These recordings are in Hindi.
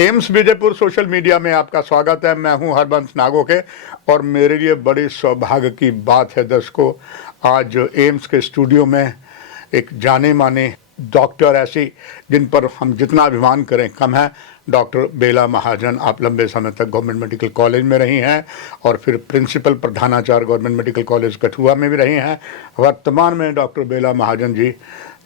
एम्स विजयपुर सोशल मीडिया में आपका स्वागत है। मैं हूं हरबंस नागोके और मेरे लिए बड़ी सौभाग्य की बात है दर्शकों, आज एम्स के स्टूडियो में एक जाने माने डॉक्टर ऐसी जिन पर हम जितना अभिमान करें कम है। डॉक्टर बेला महाजन, आप लंबे समय तक गवर्नमेंट मेडिकल कॉलेज में रही हैं और फिर प्रिंसिपल प्रधानाचार्य गवर्नमेंट मेडिकल कॉलेज कठुआ में भी रही हैं। वर्तमान में डॉक्टर बेला महाजन जी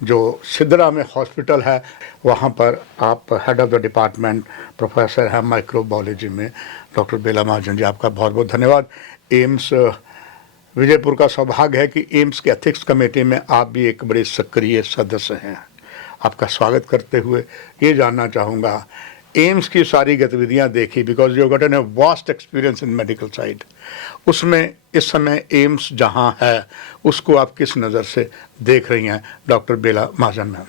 जो सिद्धरा में हॉस्पिटल है वहाँ पर आप head of the department professor हैं माइक्रोबायोलॉजी में। डॉक्टर बेला महाजन जी, आपका बहुत बहुत धन्यवाद। एम्स विजयपुर का सौभाग्य है कि एम्स के एथिक्स कमेटी में आप भी एक बड़े सक्रिय सदस्य हैं। आपका स्वागत करते हुए ये जानना चाहूँगा, एम्स की सारी गतिविधियां देखी, because you got an vast experience in medical side, उसमें इस समय एम्स जहां है उसको आप किस नज़र से देख रही हैं डॉक्टर बेला महाजन मैम?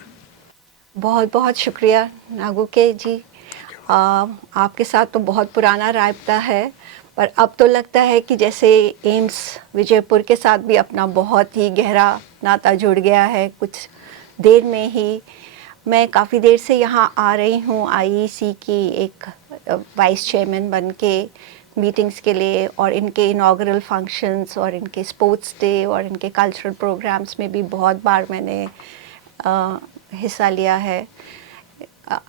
बहुत बहुत शुक्रिया नागुके जी। आपके साथ तो बहुत पुराना रायता है, पर अब तो लगता है कि जैसे एम्स विजयपुर के साथ भी अपना बहुत ही गहरा नाता जुड़ गया है। कुछ देर में ही मैं काफ़ी देर से यहाँ आ रही हूँ आईईसी की एक वाइस चेयरमैन बन के मीटिंग्स के लिए, और इनके इनॉग्रल फंक्शंस और इनके स्पोर्ट्स डे और इनके कल्चरल प्रोग्राम्स में भी बहुत बार मैंने हिस्सा लिया है।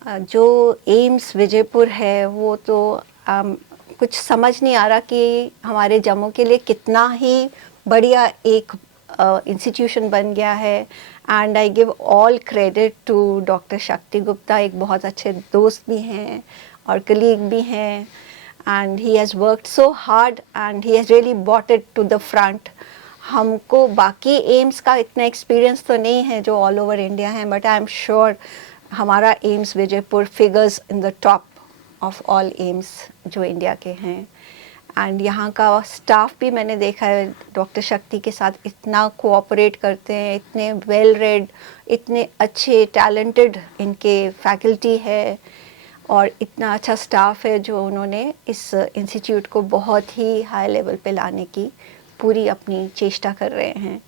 जो एम्स विजयपुर है वो तो कुछ समझ नहीं आ रहा कि हमारे जम्मू के लिए कितना ही बढ़िया एक इंस्टीट्यूशन बन गया है। And I give all credit to doctor Shakti Gupta, एक बहुत अच्छे दोस्त भी हैं और कलीग भी हैं, and he has worked so hard and he has really brought it to the front. हमको बाकी एम्स का इतना एक्सपीरियंस तो नहीं है जो ऑल ओवर इंडिया है, बट आई एम श्योर हमारा AIIMS Vijaypur figures in the top of all AIIMS जो इंडिया के हैं। एंड यहाँ का स्टाफ भी मैंने देखा है डॉक्टर शक्ति के साथ इतना कोऑपरेट करते हैं, इतने वेल रेड, इतने अच्छे टैलेंटेड इनके फैकल्टी है और इतना अच्छा स्टाफ है जो उन्होंने इस इंस्टीट्यूट को बहुत ही हाई लेवल पे लाने की पूरी अपनी चेष्टा कर रहे हैं।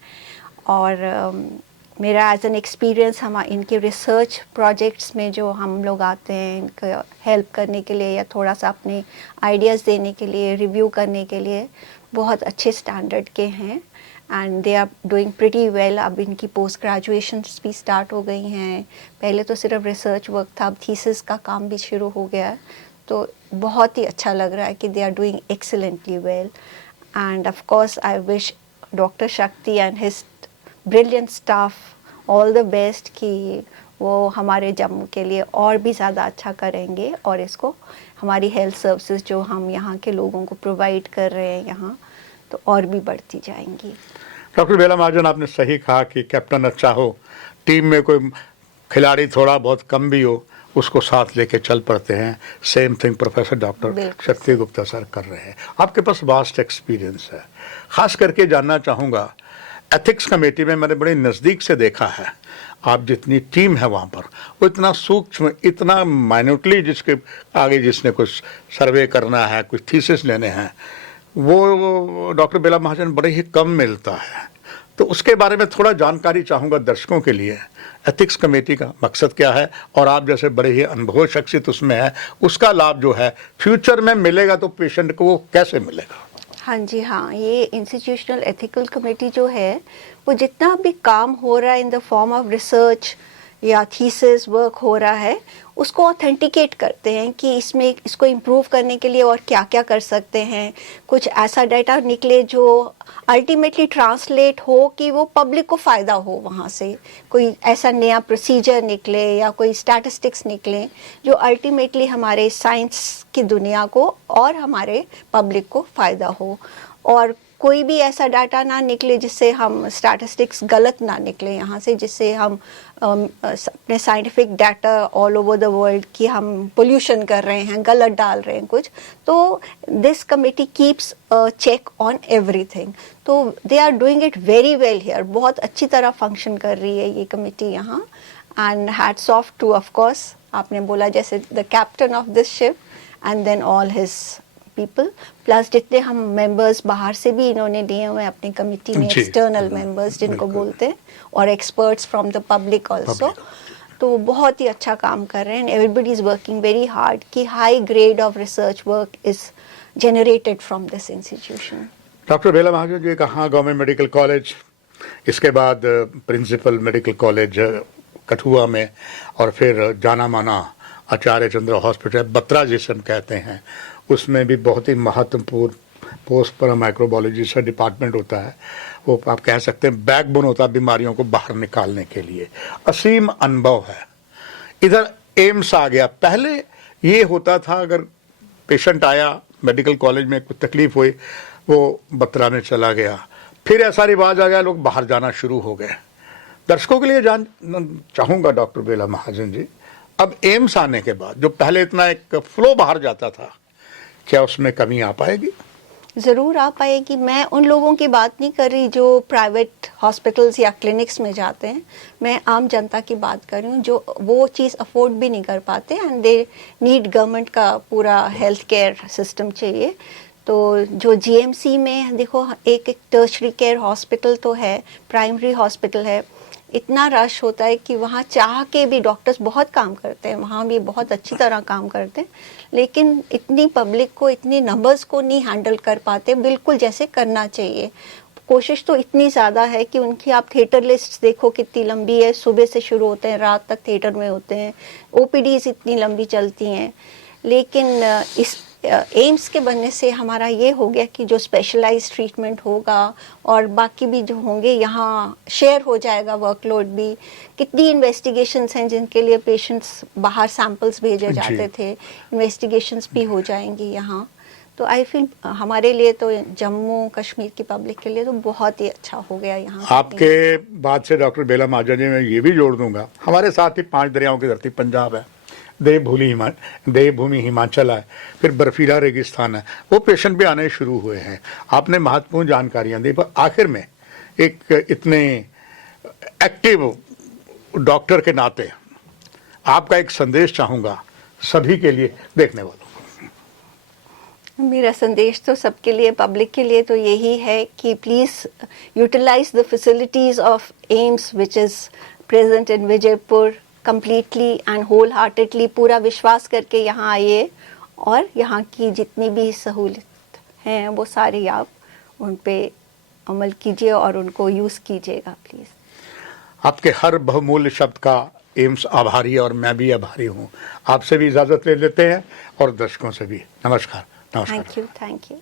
और मेरा एज एन एक्सपीरियंस हम इनके रिसर्च प्रोजेक्ट्स में जो हम लोग आते हैं इनको हेल्प करने के लिए या थोड़ा सा अपने आइडियाज़ देने के लिए, रिव्यू करने के लिए, बहुत अच्छे स्टैंडर्ड के हैं and they are doing pretty well. अब इनकी पोस्ट ग्रेजुएशंस भी स्टार्ट हो गई हैं। पहले तो सिर्फ रिसर्च वर्क था, अब थीसिस का काम भी शुरू हो गया है। तो बहुत ही अच्छा लग रहा है कि they are doing excellently well. And of course I wish doctor Shakti and his brilliant staff all the best कि वो हमारे जम्मू के लिए और भी ज़्यादा अच्छा करेंगे और इसको हमारी हेल्थ सर्विसेज जो हम यहाँ के लोगों को प्रोवाइड कर रहे हैं यहाँ, तो और भी बढ़ती जाएंगी। डॉक्टर बेला महाजन, आपने सही कहा कि कैप्टन अच्छा हो, टीम में कोई खिलाड़ी थोड़ा बहुत कम भी हो उसको साथ लेके चल पड़ते हैं। Same thing professor doctor Shakti Gupta sir कर रहे हैं। आपके पास वास्ट एक्सपीरियंस है। खास करके जानना चाहूँगा, एथिक्स कमेटी में मैंने बड़े नज़दीक से देखा है, आप जितनी टीम है वहाँ पर वो इतना सूक्ष्म, इतना माइन्यूटली जिसके आगे जिसने कुछ सर्वे करना है, कुछ थीसिस लेने हैं, वो डॉक्टर बेला महाजन बड़े ही कम मिलता है। तो उसके बारे में थोड़ा जानकारी चाहूँगा दर्शकों के लिए। एथिक्स कमेटी का मकसद क्या है और आप जैसे बड़े ही अनुभवी शख्सियत उसमें है, उसका लाभ जो है फ्यूचर में मिलेगा तो पेशेंट को वो कैसे मिलेगा? हाँ जी, हाँ, ये इंस्टीट्यूशनल एथिकल कमेटी जो है वो जितना भी काम हो रहा है in the form of research या थीसिस वर्क हो रहा है उसको ऑथेंटिकेट करते हैं कि इसमें इसको इम्प्रूव करने के लिए और क्या क्या कर सकते हैं। कुछ ऐसा डाटा निकले जो अल्टीमेटली ट्रांसलेट हो कि वो पब्लिक को फ़ायदा हो, वहाँ से कोई ऐसा नया प्रोसीजर निकले या कोई स्टैटिस्टिक्स निकले जो अल्टीमेटली हमारे साइंस की दुनिया को और हमारे पब्लिक को फ़ायदा हो। और कोई भी ऐसा डाटा ना निकले जिससे हम स्टैटिस्टिक्स गलत ना निकले यहाँ से, जिससे हम अपने scientific data all over the world कि हम पोल्यूशन कर रहे हैं, गलत डाल रहे हैं कुछ, तो this committee keeps check on everything. तो they are doing it very well here, बहुत अच्छी तरह फंक्शन कर रही है ये कमेटी यहाँ। And hats off to, of course आपने बोला जैसे the captain of this ship and then all his people, plus जितने हम मेंबर्स बाहर से भी इन्होंने लिए हुए हैं अपनी कमिटी में, एक्सटर्नल मेंबर्स जिनको बोलते हैं, और experts from the public also. तो बहुत ही अच्छा काम कर रहे हैं. Everybody is working very hard कि high grade of research work is generated from this institution. Doctor Bela Mahajan ji कहाँ गवर्नमेंट मेडिकल कॉलेज, इसके बाद प्रिंसिपल मेडिकल कॉलेज कठुआ में, और फिर जाना माना आचार्य चंद्र हॉस्पिटल बत्रा जिसे हम कहते हैं, उसमें भी बहुत ही महत्वपूर्ण पोस्ट पर माइक्रोबायोलॉजी का डिपार्टमेंट होता है. वो आप कह सकते हैं बैकबोन होता है बीमारियों को बाहर निकालने के लिए. असीम अनुभव है. इधर एम्स आ गया. पहले ये होता था अगर पेशेंट आया मेडिकल कॉलेज में कुछ तकलीफ हुई वो बत्रा में चला गया, फिर ऐसा रिवाज आ गया लोग बाहर जाना शुरू हो गए. दर्शकों के लिए जान चाहूँगा डॉक्टर बेला महाजन जी, अब एम्स आने के बाद जो पहले इतना एक फ्लो बाहर जाता था, क्या उसमें कमी आ पाएगी? ज़रूर आ पाएगी. मैं उन लोगों की बात नहीं कर रही जो प्राइवेट हॉस्पिटल्स या क्लिनिक्स में जाते हैं. मैं आम जनता की बात कर रही हूँ जो वो चीज़ अफोर्ड भी नहीं कर पाते एंड दे नीड गवर्नमेंट का पूरा हेल्थ केयर सिस्टम चाहिए. तो जो जीएमसी में देखो एक टर्शरी केयर हॉस्पिटल तो है, प्राइमरी हॉस्पिटल है, इतना रश होता है कि वहाँ चाह के भी डॉक्टर्स बहुत काम करते हैं, वहाँ भी बहुत अच्छी तरह काम करते हैं, लेकिन इतनी पब्लिक को, इतनी नंबर्स को नहीं हैंडल कर पाते बिल्कुल जैसे करना चाहिए. कोशिश तो इतनी ज़्यादा है कि उनकी आप थिएटर लिस्ट देखो कितनी लंबी है. सुबह से शुरू होते हैं, रात तक थिएटर में होते हैं. ओपीडीज इतनी लंबी चलती हैं. लेकिन इस एम्स के बनने से हमारा ये हो गया कि जो स्पेशलाइज्ड ट्रीटमेंट होगा और बाकी भी जो होंगे यहाँ शेयर हो जाएगा वर्कलोड भी. कितनी इन्वेस्टिगेशंस हैं जिनके लिए पेशेंट्स बाहर सैंपल्स भेजे जाते थे, इन्वेस्टिगेशंस भी हो जाएंगी यहाँ. तो आई फील हमारे लिए तो जम्मू कश्मीर की पब्लिक के लिए तो बहुत ही अच्छा हो गया यहाँ. आपके बात से डॉक्टर बेला महाजन जी मैं ये भी जोड़ दूंगा, हमारे साथ ही 5 दरियाओं की धरती पंजाब है, देवभूमि हिमाचल है, फिर बर्फीला रेगिस्तान है, वो पेशेंट भी आने शुरू हुए हैं. आपने महत्वपूर्ण जानकारियां दी, पर आखिर में एक इतने एक्टिव डॉक्टर के नाते आपका एक संदेश चाहूँगा सभी के लिए देखने वालों को. मेरा संदेश तो सबके लिए, पब्लिक के लिए तो यही है कि please utilise the facilities of AIIMS which is present in Vijaypur completely and wholeheartedly. पूरा विश्वास करके यहाँ आइए और यहाँ की जितनी भी सहूलत हैं वो सारी आप उन पे अमल कीजिए और उनको यूज़ कीजिएगा प्लीज़. आपके हर बहुमूल्य शब्द का एम्स आभारी है और मैं भी आभारी हूँ. आपसे भी इजाज़त ले लेते हैं और दर्शकों से भी. नमस्कार. Thank you.